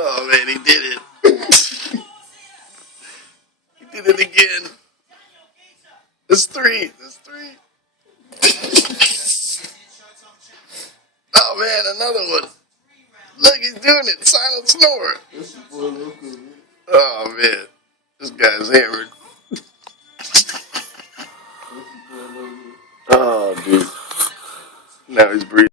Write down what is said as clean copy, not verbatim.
Oh man, he did it. He did it again. There's three. There's three. Oh man, another one. Look, he's doing it. Silent snore. Oh man, this guy's hammered. Oh dude. Now he's breathing.